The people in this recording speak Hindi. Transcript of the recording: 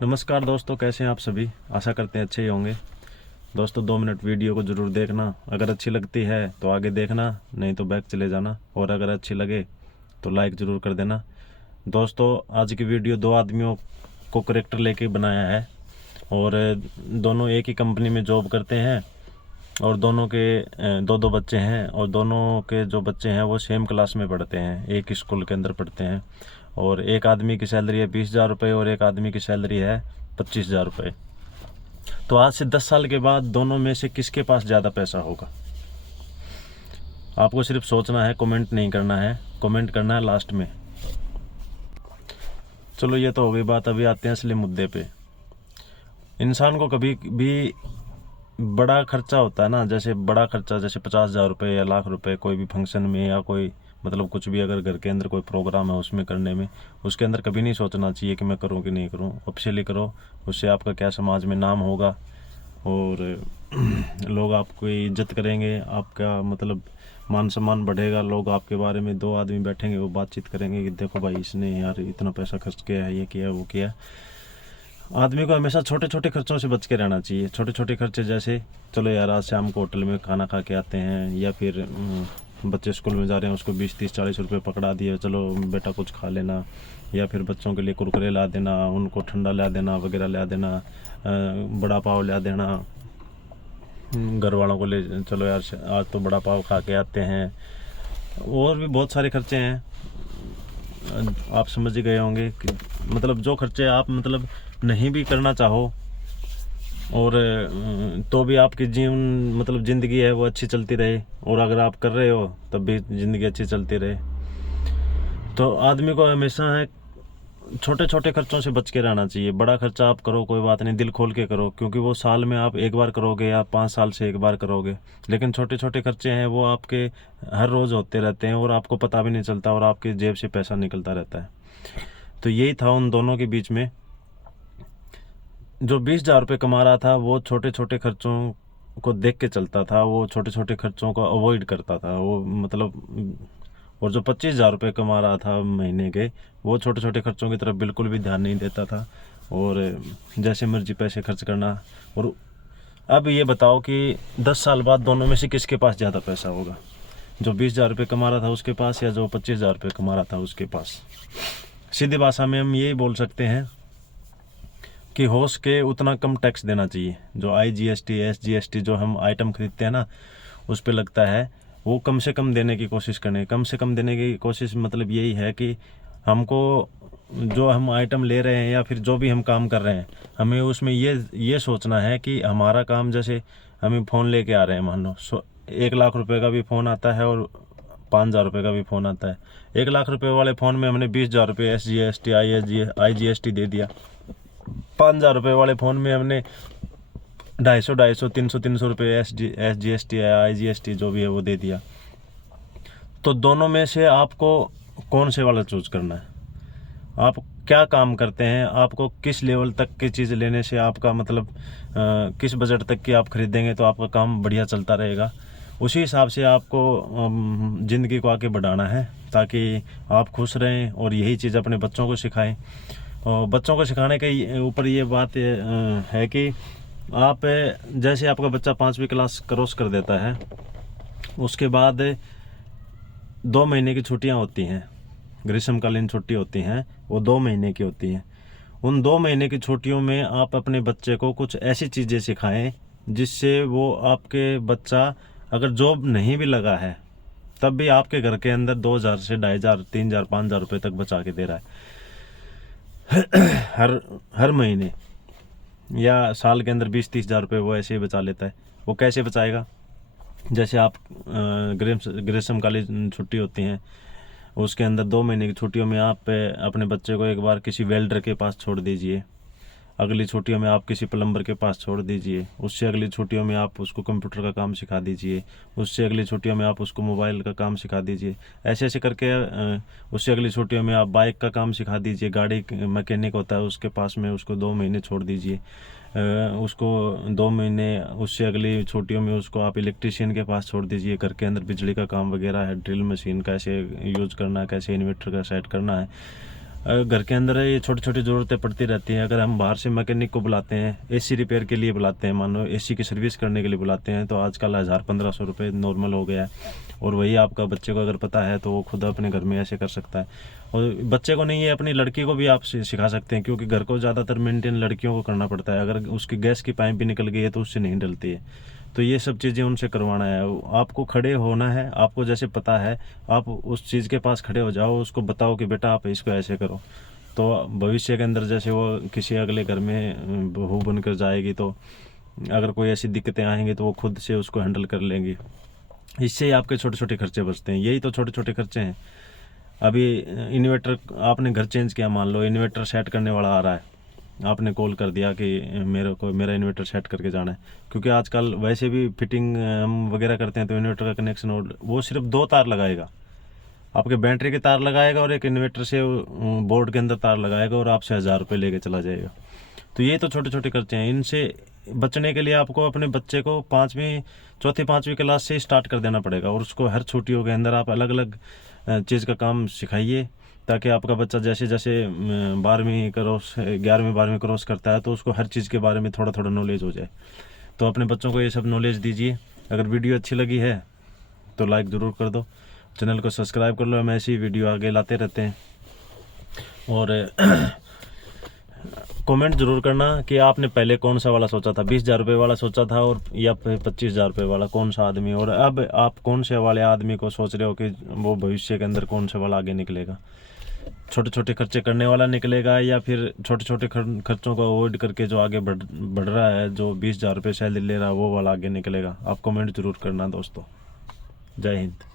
नमस्कार दोस्तों, कैसे हैं आप सभी। आशा करते हैं अच्छे ही होंगे। दोस्तों 2 मिनट वीडियो को ज़रूर देखना। अगर अच्छी लगती है तो आगे देखना, नहीं तो बैक चले जाना। और अगर अच्छी लगे तो लाइक ज़रूर कर देना। दोस्तों आज की वीडियो 2 आदमियों को करेक्टर लेके बनाया है और दोनों एक ही कंपनी में जॉब करते हैं और दोनों के दो दो बच्चे हैं और दोनों के जो बच्चे हैं वो सेम क्लास में पढ़ते हैं, एक स्कूल के अंदर पढ़ते हैं। और एक आदमी की सैलरी है 20,000 रुपये और एक आदमी की सैलरी है 25,000 रुपये। तो आज से 10 साल के बाद दोनों में से किसके पास ज़्यादा पैसा होगा? आपको सिर्फ सोचना है, कमेंट नहीं करना है। कमेंट करना है लास्ट में। चलो ये तो हो गई बात। अभी आते हैं असली मुद्दे पे। इंसान को कभी भी बड़ा खर्चा होता है ना, जैसे बड़ा खर्चा, जैसे 50,000 रुपये या लाख रुपए कोई भी फंक्शन में या कोई मतलब कुछ भी अगर घर के अंदर कोई प्रोग्राम है उसमें करने में, उसके अंदर कभी नहीं सोचना चाहिए कि मैं करूं कि नहीं करूं। ऑफिशियली करो, उससे आपका क्या समाज में नाम होगा और लोग आपकी इज्जत करेंगे, आपका मतलब मान सम्मान बढ़ेगा। लोग आपके बारे में, 2 आदमी बैठेंगे वो बातचीत करेंगे कि देखो भाई इसने यार इतना पैसा खर्च किया है, ये किया वो किया। आदमी को हमेशा छोटे छोटे खर्चों से बच के रहना चाहिए। छोटे छोटे खर्चे जैसे चलो यार आज शाम को होटल में खाना खा के आते हैं, या फिर बच्चे स्कूल में जा रहे हैं उसको 20, 30, 40 रुपये पकड़ा दिए, चलो बेटा कुछ खा लेना। या फिर बच्चों के लिए कुरकुरे ला देना, उनको ठंडा ला देना वगैरह ला देना, बड़ा पाव ला देना। घर वालों को ले चलो यार आज तो बड़ा पाव खा के आते हैं। और भी बहुत सारे खर्चे हैं, आप समझ ही गए होंगे कि मतलब जो खर्चे आप मतलब नहीं भी करना चाहो और तो भी आपकी जीवन मतलब ज़िंदगी है वो अच्छी चलती रहे, और अगर आप कर रहे हो तब भी ज़िंदगी अच्छी चलती रहे। तो आदमी को हमेशा है छोटे छोटे खर्चों से बच के रहना चाहिए। बड़ा खर्चा आप करो कोई बात नहीं, दिल खोल के करो, क्योंकि वो साल में आप एक बार करोगे या 5 साल से एक बार करोगे। लेकिन छोटे छोटे खर्चे हैं वो आपके हर रोज़ होते रहते हैं और आपको पता भी नहीं चलता और आपकी जेब से पैसा निकलता रहता है। तो यही था उन दोनों के बीच में। जो 20,000 रुपये कमा रहा था वो छोटे छोटे खर्चों को देख के चलता था, वो छोटे छोटे खर्चों को अवॉइड करता था वो मतलब। और जो 25,000 रुपये कमा रहा था महीने के, वो छोटे छोटे खर्चों की तरफ बिल्कुल भी ध्यान नहीं देता था और जैसे मर्जी पैसे खर्च करना। और अब ये बताओ कि 10 साल बाद दोनों में से किसके पास ज़्यादा पैसा होगा? जो 20,000 रुपये कमा रहा था उसके पास, या जो 25,000 रुपये कमा रहा था उसके पास? सीधी भाषा में हम यही बोल सकते हैं कि हो सके उतना कम टैक्स देना चाहिए। जो IGST SGST जो हम आइटम खरीदते हैं ना उस पर लगता है, वो कम से कम देने की कोशिश करें। कम से कम देने की कोशिश मतलब यही है कि हमको जो हम आइटम ले रहे हैं या फिर जो भी हम काम कर रहे हैं, हमें उसमें ये सोचना है कि हमारा काम, जैसे हमें फ़ोन लेके आ रहे हैं, मान लो 1 लाख रुपए का भी फ़ोन आता है और 5,000 रुपये का भी फ़ोन आता है। 1 लाख रुपये वाले फ़ोन में हमने 20,000 रुपये SGST IGST दे दिया। 5,000 रुपये वाले फ़ोन में हमने 250, 300 रुपये SGST या IGST जो भी है वो दे दिया। तो दोनों में से आपको कौन से वाला चूज करना है? आप क्या काम करते हैं, आपको किस लेवल तक की चीज़ लेने से आपका मतलब किस बजट तक की आप खरीदेंगे तो आपका काम बढ़िया चलता रहेगा। उसी हिसाब से आपको ज़िंदगी को आगे बढ़ाना है ताकि आप खुश रहें और यही चीज़ अपने बच्चों को सिखाएं। और बच्चों को सिखाने के ऊपर ये बात है कि आप जैसे आपका बच्चा 5वीं क्लास क्रॉस कर देता है, उसके बाद 2 महीने की छुट्टियां होती हैं, ग्रीष्मकालीन छुट्टी होती हैं, वो 2 महीने की होती हैं। उन 2 महीने की छुट्टियों में आप अपने बच्चे को कुछ ऐसी चीज़ें सिखाएं जिससे वो आपके बच्चा अगर जॉब नहीं भी लगा है तब भी आपके घर के अंदर 2,000 से 2,500, 3,000, 5,000 रुपये तक बचा के दे रहा है हर महीने, या साल के अंदर 20-30 हज़ार रुपये वो ऐसे ही बचा लेता है। वो कैसे बचाएगा? जैसे आप ग्रीष्मकालीन छुट्टी होती हैं उसके अंदर 2 महीने की छुट्टियों में आप अपने बच्चे को एक बार किसी वेल्डर के पास छोड़ दीजिए, अगली छुट्टियों में आप किसी प्लम्बर के पास छोड़ दीजिए, उससे अगली छुट्टियों में आप उसको कंप्यूटर का काम सिखा दीजिए, उससे अगली छुट्टियों में आप उसको मोबाइल का काम सिखा दीजिए। ऐसे ऐसे करके उससे अगली छुट्टियों में आप बाइक का काम सिखा दीजिए, गाड़ी मैकेनिक होता है उसके पास में उसको 2 महीने छोड़ दीजिए। उसको 2 महीने, उससे अगली छुट्टियों में उसको आप इलेक्ट्रिशियन के पास छोड़ दीजिए। घर के अंदर बिजली का काम वगैरह है, ड्रिल मशीन कैसे यूज करना है, कैसे इन्वर्टर का सेट करना है, घर के अंदर ये छोटी छोटी ज़रूरतें पड़ती रहती हैं। अगर हम बाहर से मैकेनिक को बुलाते हैं, एसी रिपेयर के लिए बुलाते हैं, मान लो एसी की सर्विस करने के लिए बुलाते हैं, तो आजकल 1000-1500 रुपये नॉर्मल हो गया है। और वही आपका बच्चे को अगर पता है तो वो खुद अपने घर में ऐसे कर सकता है। और बच्चे को नहीं है, अपनी लड़की को भी आप सिखा सकते हैं, क्योंकि घर को ज़्यादातर मेंटेन लड़कियों को करना पड़ता है। अगर उसकी गैस की पाइप भी निकल गई है तो उससे नहीं डलती है। तो ये सब चीज़ें उनसे करवाना है। आपको खड़े होना है, आपको जैसे पता है आप उस चीज़ के पास खड़े हो जाओ, उसको बताओ कि बेटा आप इसको ऐसे करो। तो भविष्य के अंदर जैसे वो किसी अगले घर में बहू बनकर जाएगी, तो अगर कोई ऐसी दिक्कतें आएंगी तो वो खुद से उसको हैंडल कर लेंगी। इससे ही आपके छोटे छोटे खर्चे बचते हैं। यही तो छोटे छोटे खर्चे हैं। अभी इन्वर्टर आपने घर चेंज किया, मान लो इन्वर्टर सेट करने वाला आ रहा है, आपने कॉल कर दिया कि मेरा इन्वर्टर सेट करके जाना है। क्योंकि आजकल वैसे भी फिटिंग हम वगैरह करते हैं तो इन्वर्टर का कनेक्शन वो सिर्फ 2 तार लगाएगा, आपके बैटरी के तार लगाएगा और एक इन्वर्टर से बोर्ड के अंदर तार लगाएगा, और आपसे 1000 रुपये लेके चला जाएगा। तो ये तो छोटे छोटे खर्चे हैं। इनसे बचने के लिए आपको अपने बच्चे को चौथी पाँचवीं क्लास से स्टार्ट कर देना पड़ेगा, और उसको हर छुट्टियों के अंदर आप अलग अलग चीज़ का काम सिखाइए, ताकि आपका बच्चा जैसे जैसे 11वीं 12वीं क्रॉस करता है तो उसको हर चीज़ के बारे में थोड़ा थोड़ा नॉलेज हो जाए। तो अपने बच्चों को ये सब नॉलेज दीजिए। अगर वीडियो अच्छी लगी है तो लाइक ज़रूर कर दो, चैनल को सब्सक्राइब कर लो, हम ऐसी वीडियो आगे लाते रहते हैं। और कमेंट ज़रूर करना कि आपने पहले कौन सा वाला सोचा था, 20,000 रुपये वाला सोचा था और या फिर 25,000 रुपये वाला, कौन सा आदमी, और अब आप कौन से वाले आदमी को सोच रहे हो कि वो भविष्य के अंदर कौन सा वाला आगे निकलेगा। छोटे छोटे खर्चे करने वाला निकलेगा, या फिर छोटे छोटे खर्चों को अवॉइड करके जो आगे बढ़ रहा है, जो 20,000 रुपये सैलरी ले रहा है वो वाला आगे निकलेगा। आप कमेंट ज़रूर करना दोस्तों। जय हिंद।